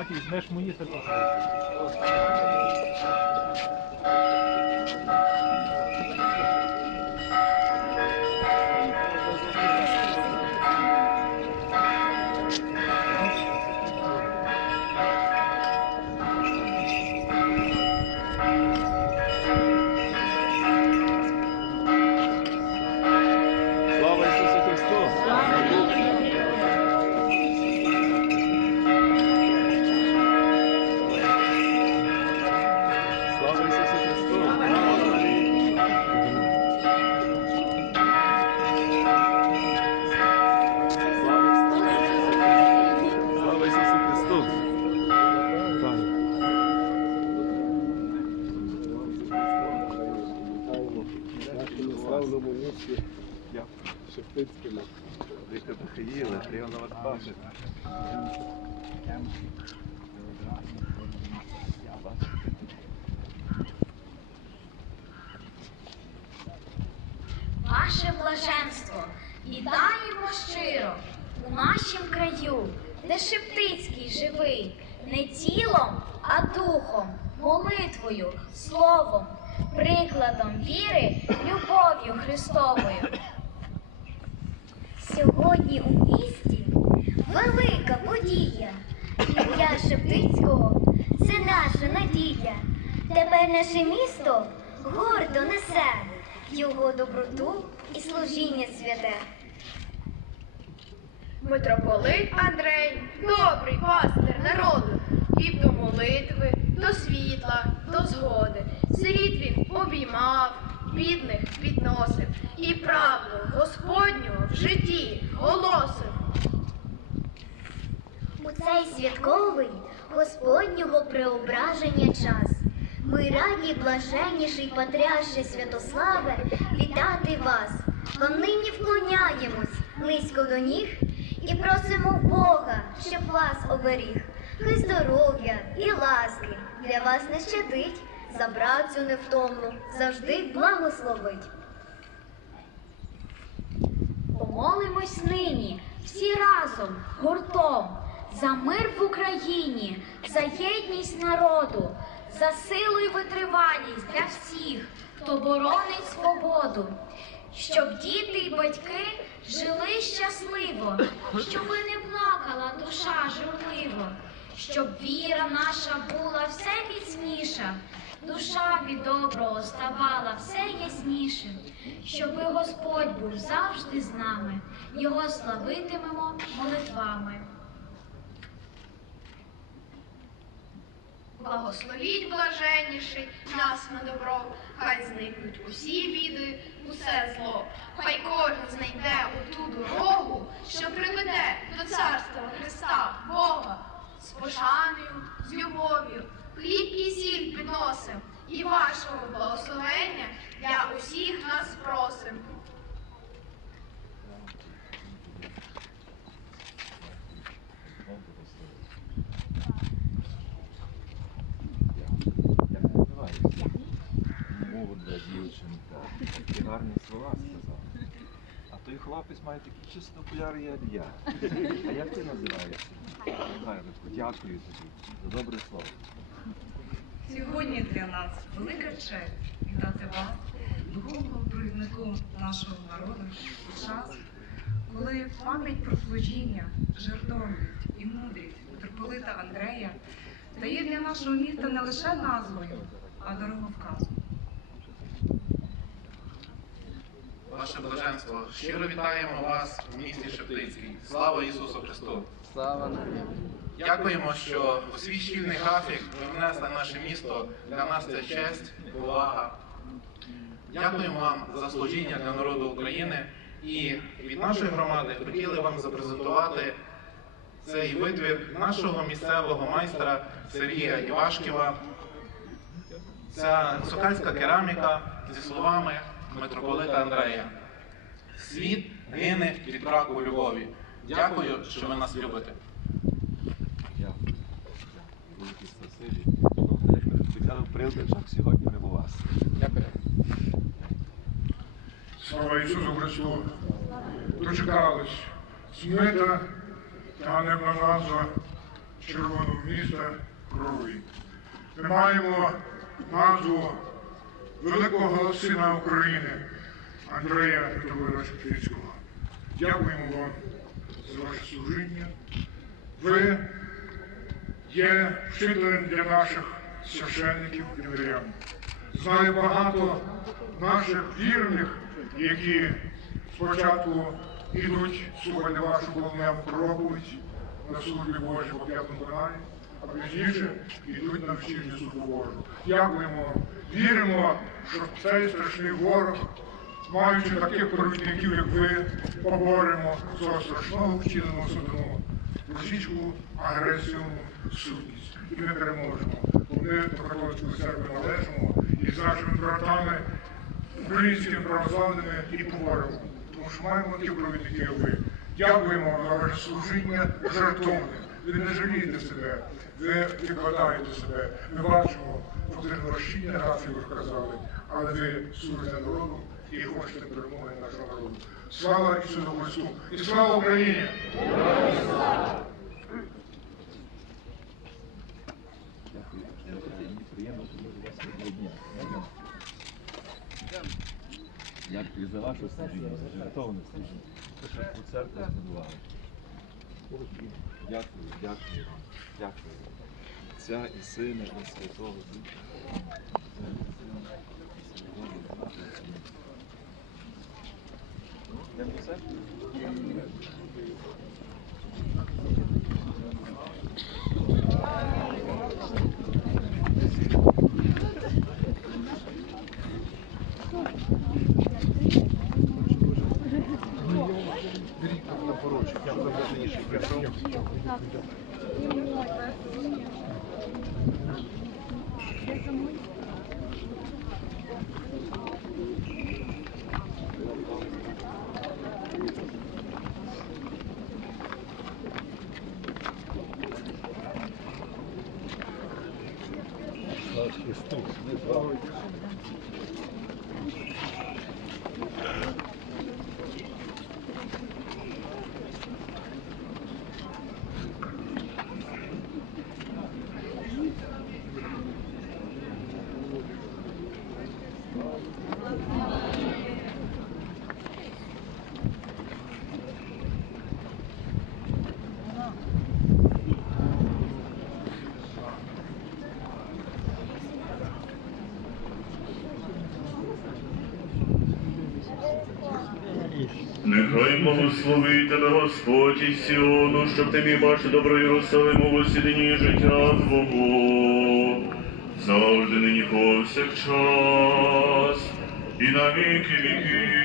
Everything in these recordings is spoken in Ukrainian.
Паті, знаєш мої це тілом, а духом, молитвою, словом, прикладом віри, любов'ю Христовою. Сьогодні у місті велика подія. Ім'я Шептицького це наша надія. Тепер наше місто гордо несе його доброту і служіння святе. Митрополит Андрей, добрий пастир народу, вів до молитви, до світла, до згоди. Сиріт він обіймав, бідних підносив і правду Господню в житті голосив. У цей святковий Господнього преображення час. Ми раді, блаженніший Патріарше Святославе, вітати вас. Вам нині вклоняємось низько до ніг і просимо Бога, щоб вас оберіг. Хай здоров'я і ласки для вас не щадить, за працю невтомну завжди благословить. Помолимось нині всі разом, гуртом, за мир в Україні, за єдність народу, за силу і витривалість для всіх, хто боронить свободу, щоб діти й батьки жили щасливо, щоби не плакала душа журливо, щоб віра наша була все міцніша, душа від доброго ставала все яснішим, щоби Господь був завжди з нами, його славитимемо молитвами. Благословіть блаженніший нас на добро, хай зникнуть усі біди, усе зло. Хай кожен знайде оту дорогу, що приведе до царства Христа Бога. З пошаною, з любов'ю, хліб і сіль підносим, і вашого благословення для усіх нас просим. Називаєшся? Молода дівчинка. Такі гарні слова сказала. Той хлопець має такі чисто окуляри, як я. А як ти називаєшся? Дякую тобі за добре слово. Сьогодні для нас велика честь вітати вас, духовного провідником нашого народу у час, коли пам'ять про служіння, жертовність і мудрість митрополита Андрея стає для нашого міста не лише назвою, а дороговказом. Ваше блаженство, щиро вітаємо вас у місті Шептицький. Слава Ісусу Христу! Слава Дякуємо, що у свій щільний графік ви внесли наше місто. Для нас це честь, повага. Дякуємо вам за служіння для народу України. І від нашої громади хотіли вам запрезентувати цей витвір нашого місцевого майстра Сергія Івашківа. Ця сокальська кераміка зі словами митрополита Андрея. Світ гине від браку любові. Дякую, що ви нас любите. Сьогодні у вас. Дякую. Слава Ісусу Христу! Дочекались. Смита та ганебна назва червоного міста крові. Ми маємо назву великого сина України Андрея Петровича. Дякуємо вам за ваше служіння. Ви є вчителем для наших священників і вірян. Знаю багато наших вірних, які спочатку йдуть слухати вашу полонену проповідь на службі Божій по п'ятому каналі, пізніше йдуть на вечірню службу Дякуємо, віримо, що цей страшний ворог, маючи таких провідників, як ви, поборемо цього страшного вчиненого сатану, російську агресивну сутність. І ми переможемо. Ми до католицької церкви належимо і з нашими братами українськими православними і поборемо. Тому що маємо такі провідники, як ви. Дякуємо за ваше служіння жертовне. Ви не жалієте себе, ви викладаєте себе. Ми бачимо, потрібно розчиння графів ви казали, але ви служите народу і хочете перемоги нашого народу. Слава Ісусу Христу! І слава Україні! Дякую. За ваше служіння, за жертовне служіння. Те, що у церкву збудували. Дякую, дякую вам. Дякую. Отця і Сина, і Святого Духа. Отця і Сина, і Святого Духа. Йдемо до церкви? Нехай благословить тебе Господь із Сіону, щоб тобі бачити добро Єрусалиму в осіденні життя Твого, завжди нині повсякчас і на віки віків.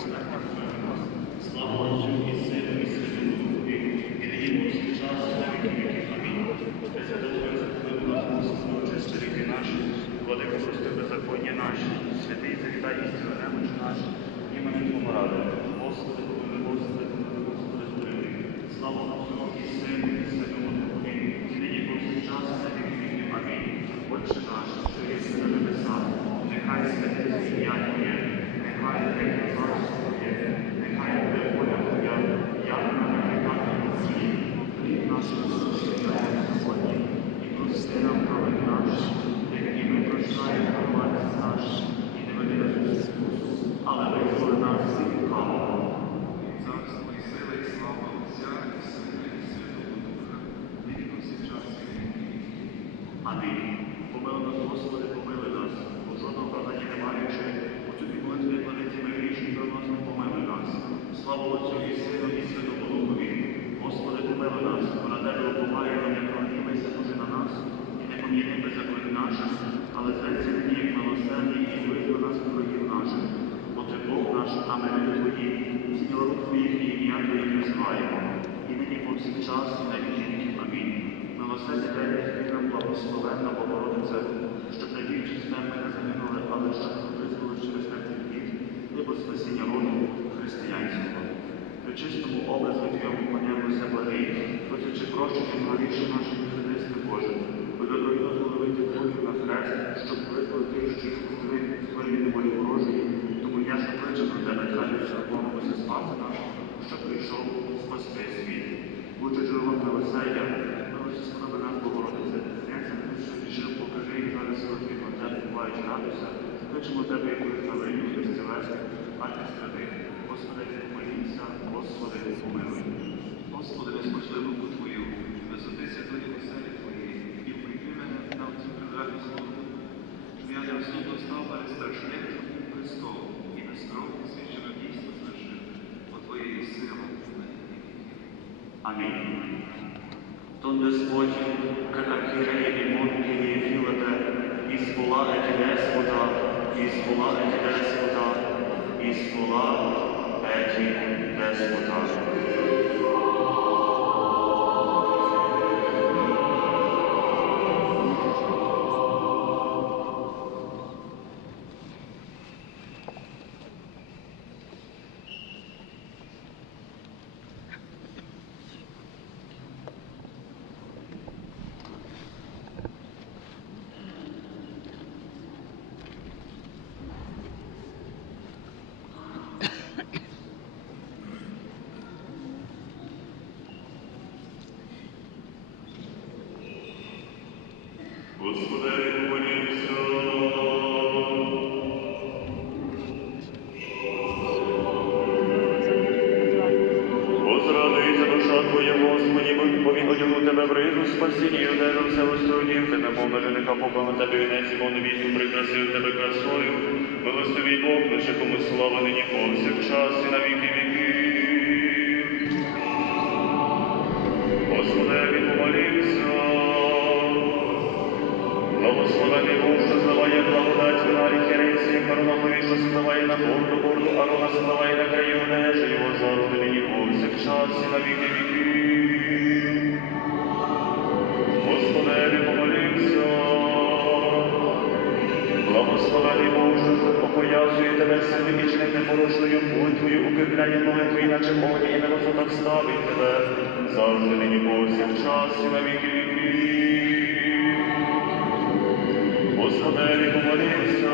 Слава Отцю і Сину і Святому Духові, і нині повсякчас, і на віки віків. Амінь. Пресвятого Господи, нас, Господи, очисти ріки наші, владико прости беззаконня наші, святий завітай істину немощ наші, іменем Твого ради. Господи, помилуй, Господи, помилуй, Господи, помилуй. Слава Отцю і Сину і Святому Духові, і нині повсякчас і на віки віків. Амінь. Отче наш, що єси на небесах, нехай святиться ім'я Твоє, нехай прийде царство Твоє, нехай буде воля Твоя, як на небі, так і на землі. Хліб наш насущний дай нам сьогодні, і прости нам провини наші, як і ми прощаємо провинцям нашим, і не веди нас у спокусу, але визволи нас від лукавого. Царство і сила, і слава Отця і Сина і Святого Духа, нині повсякчас і на віки віків. Амінь. Помилуй нас, Господи, помилуй нас, бо жодного оправдання не маючи, у цю молитві планеті ми грішні, приносимо, помилуй нас. Слава Отцю і Сину і Святому Духові. Господи, помилуй нас, бо на Тебе уповаємо, не прогнівайся дуже на нас, і не пом'яни беззаконь наших, але зветься мені, як милосердний, і визволи нас від ворогів наших. Бо Ти Бог наш, а ми люди Твої, з ділом Твоїх і ім'я Твоє призиваємо, і нині повсякчас і на віки віків. Амінь. Милосердя дай нам благословенна Богородиця, щоб надіючи смерти не загинули, але щоб визволи через смертний хід, небо спасіння роду християнського. При чистому образу Твоєму поклоняємося благий, просячи прощення гріші наших Христи Боже, бо добровільно зголовити Богів на хрест, щоб визволити що створені волі ворожої, тому я що кличе про тебе, каюся, Богомося спаси наш, що прийшов спасти світ. Будьте джерелом милосердя, милості справи нас, Богородице, князя Христо, рішив, покажи і зараз сьогодні про тебе, буваючи радуйся, кличемо тебе, як вихвалиню, і безцілесне, а. Господи, помолімся, Господи, помилуй. Господи, розпочли руку Твою, висоти святої оселі Твоєї, і прийми мене на цю прекрасну службу, щоб я не всюди став перед страшним престолом, і безкровно свідчено дійсно звершив, по Твоєї сили. Аминь. Тон Господь, как архиерея и Мон Монкири Филата, из пола эти Господа, из пола эти Господа, из пола эти Господа. Благословений Бог, зливає благодать на Коронавирі, що зливає на борду, борду, Арона зливає на краю нежі, його завжди нині повсякчас і на віки віків. Господи, помолімся. Благословений Бог, що опоясує тебе силимічним непорочною путвою, укріпляє ноги твої, наче оні, і на висотах ставить тебе, завжди нині повсякчас і на віки віків. Господи, помолімся.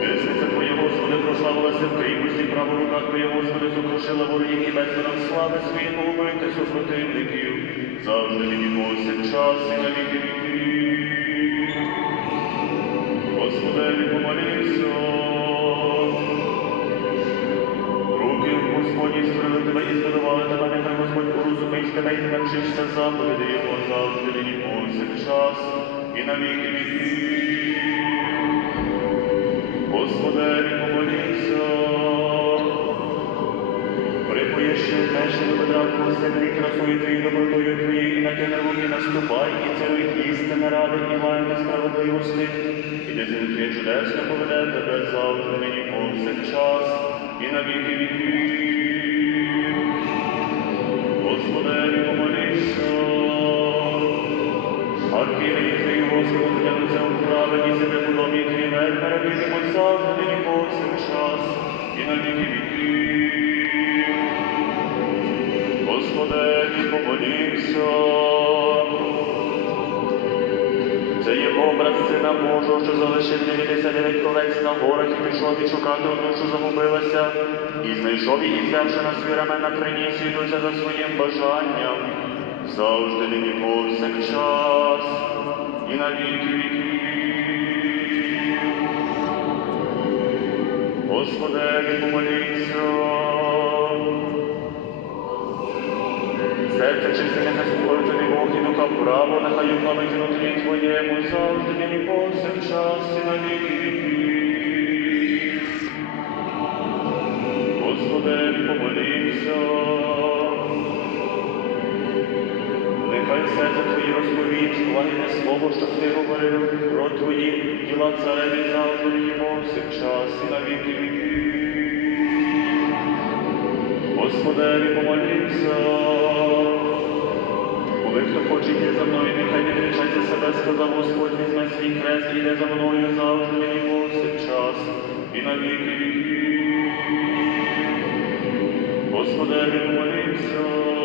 Десниця Твоя, Господи, прославилася в кріпості, права рука Твоя, Господи, сокрушила ворогів і нам слави свої погубити супротивників, завжди нині повсякчас і на віки віків. Господи, помолімся. Руки Господні створили тебе і збудували тебе, нехай Господь урозумить тебе і навчишся заповіді його завжди нині повсякчас і на віки віків. Господи, помолімся. Теж до бедра Господи, красою Твоєю, добротою Твоєю, і натягни руки наступай, і цілуй істина ради, і має несправедливості. І де звучить чудесно поведе тебе завжди нині повсякчас і на віки віків. Господи, помолімся. Архієреї Твої, Господи, тягнуться у праведні себе подобні Твої вербери, видимо завжди нині повсякчас і на віки віків. Господеві помолімся. Це є образ Сина Божого, що залишив 99 колець на горах пішов відшукати одну, що загубилася, і знайшов її, взявши на свої рамена, приніс і йдуться за своїм бажанням. Завжди нині повсякчас і на віки віків. Господеві помолімся. Серце чисте не заспокоїться ні Бог і духа право, нехай уплавить внутрі твоєму, завжди нині повсякчас і на віки віків. Господеві помолімся. Нехай серце твої розповість, лагідне слово, що ти говорив про твої діла цареві завжди нині повсякчас і на віки віків. Господеві помолімся. Коли хто хоче йти за мною, нехай не кричаться себе, сказав Господь, візьме свій хрест і за мною завжди мені повсякчас і на віки віків. Господеві помолімся.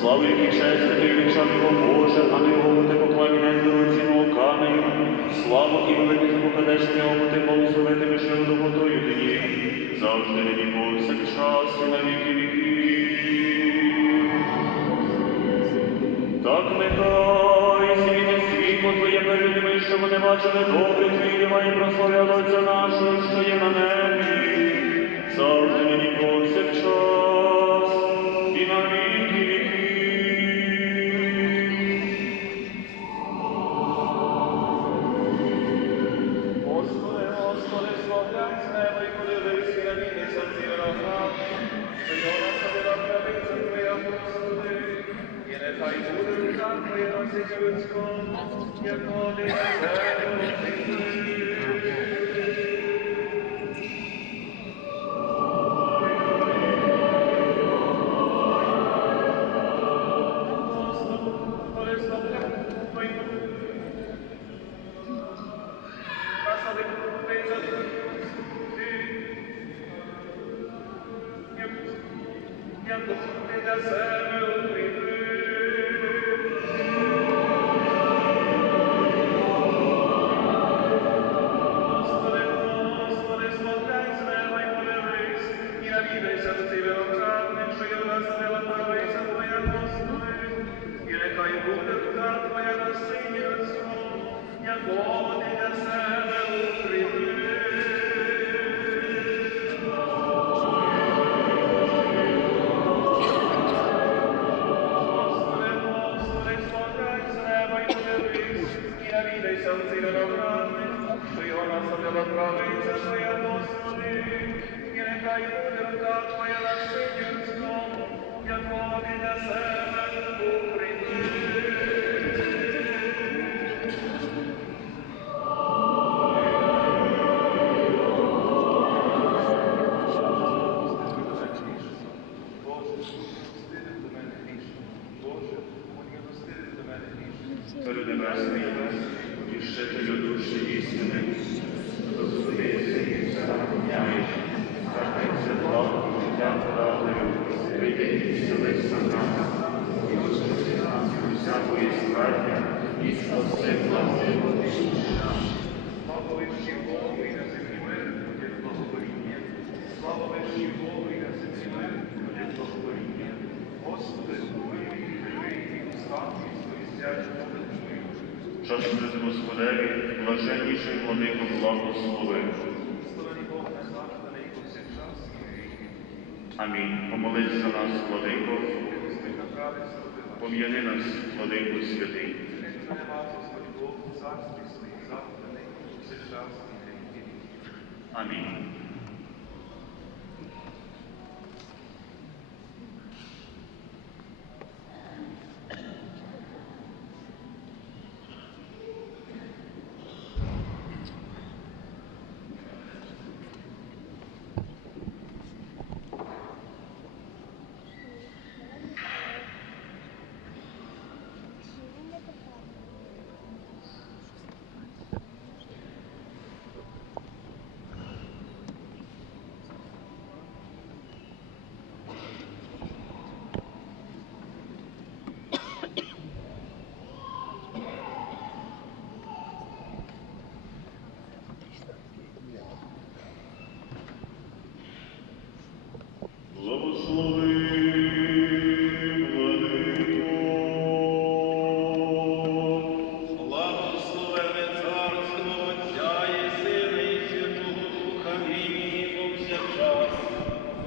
Славу і честь такий вічав його Боже, а не його бути поклонінець дорогоцінного каменю. Славу і великий запокадеш нього бути благословитими жив добротою тоді. Завжди нині повсякчас і на віки віків. Так нехай світи світло Твоє перед ними, що вони бачили добре Твій і прославляли Отця нашого, що є на небі. До виноградник, що його наставила правиця Твоя, Господи, і нехай буде рука Твоя на сині людському, як води для себе укріпи. Господи, Господи, славляй з неба й подивись, і навідайся в цей виноградник, що його наставила правиця Твоя, буде усякої смерті, і спаси благо Слава вищій Богу і на землі мир, буде благословіння. Слава вищій Богу і на землі мир, буде благословіння. Господи, Твої живий і устами, свої сядь Твої. Час пред Господеві, блаженніший владико благослови. І і. Амінь. Помолись за нас, владико, Господи, вам. Пом'яни нас, владико святий. Не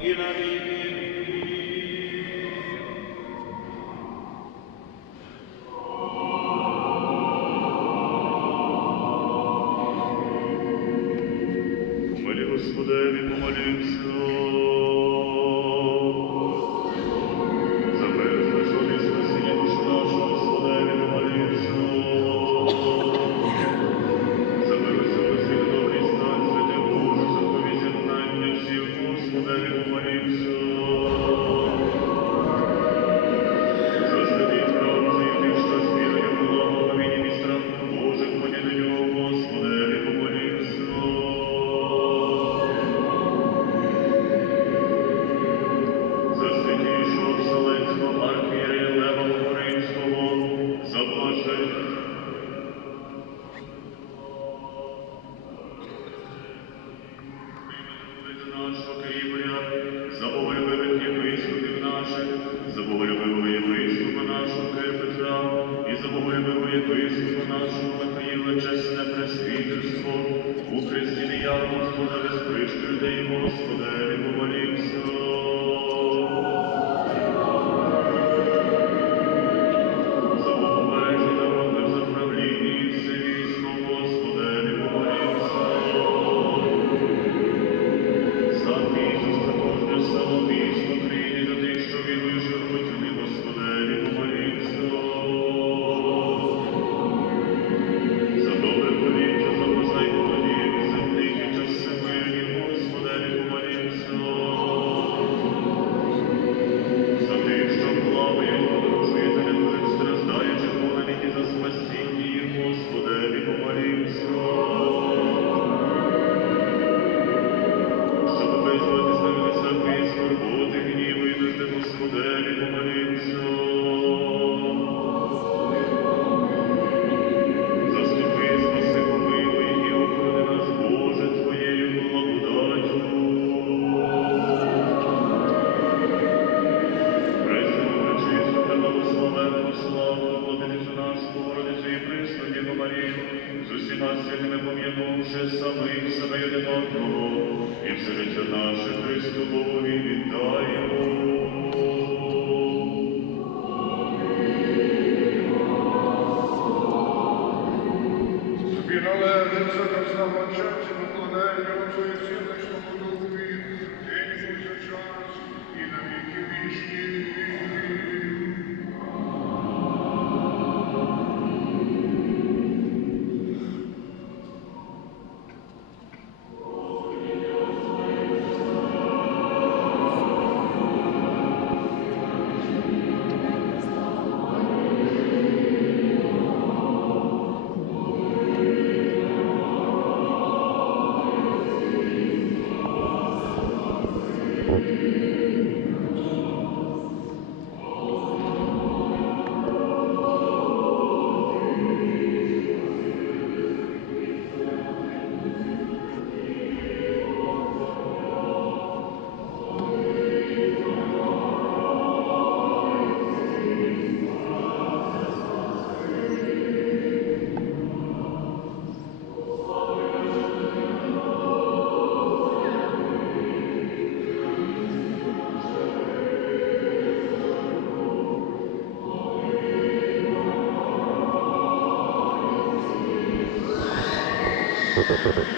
і good належиться так само честь і поклонення Ha ha ha.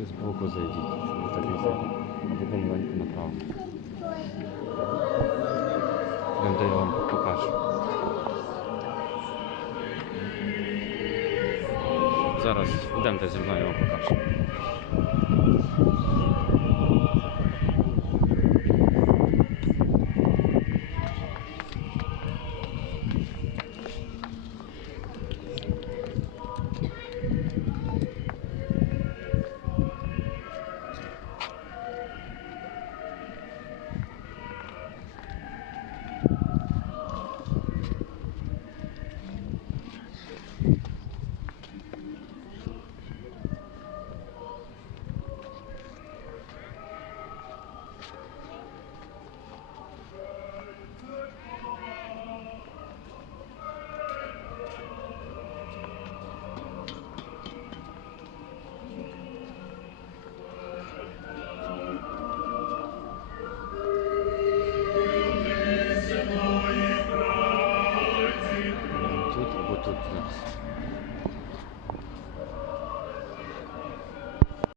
Ліпше з боку зайдіть. Або помаленьку направо. Де я вам покажу. Зараз йдемте зі мною я вам.